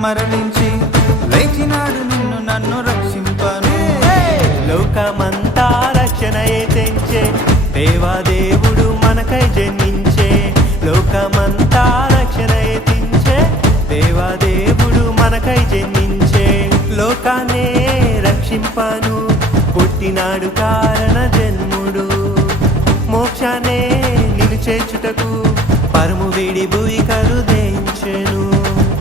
మరణించి లేచినాడు నిన్ను నన్ను రక్షింపను. లోకమంతా రక్షణయే తెంచే దేవాదేవుడు మనకై జన్మించే. లోకమంతా రక్షణయే తెంచే దేవాదేవుడు మనకై జన్మించే. లోకాన్నే రక్షింపను పుట్టినాడు కారణ జన్ముడు. మోక్షాన్నే నిలుచేచుటకు పరము వీడి భూమి